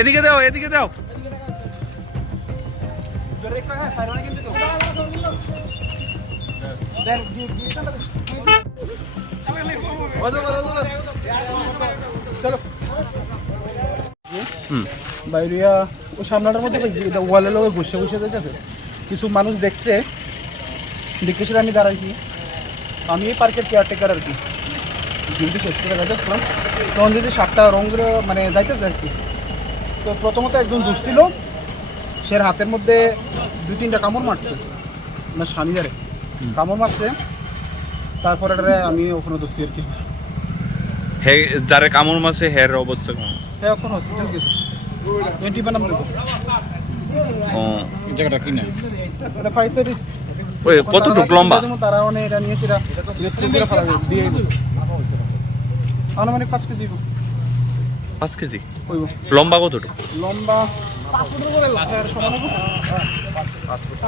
এদিকে দাও, এদিকে দাও। বাইরিয়া ও সামনাটার মধ্যে ওয়ালের লোক বসে বসে দেখেছে, কিছু মানুষ দেখছে, দেখে সেটা আমি দাঁড়াইছি। আমি এই পার্কের কেয়ারটেকার আর কি, ডিউটি শেষ করে যাচ্ছিলাম, তখন যদি 7টা রঙের মানে যাইতেছে আর কি। তো প্রথমত একজন দুষছিল, সে হাতের মধ্যে 2-3টা কামড় মারছে, না স্বামীদারে কামড় মারছে। তারপরে আমি ওখানে দোষী আর কি। হে যারে কামড় মারছে হের অবস্থা কেমন? হ্যাঁ, এখন হসপিটাল গেছে, 20 বানাম দেবো। ও এই জায়গাটা কি না? এটা 5 সার্ভিস। ওই কতটুকু লম্বা? তারা অনেক এটা নিয়ে সেটা রেস্কিউ করে ফেলা গেছে, দিয়ে গেছে। আনুমানিক 5 কেজি। 5 কেজি? লম্বা কতটুকু? লম্বা 5 ফুটের উপরে, সমান হবে। 5 ফুট।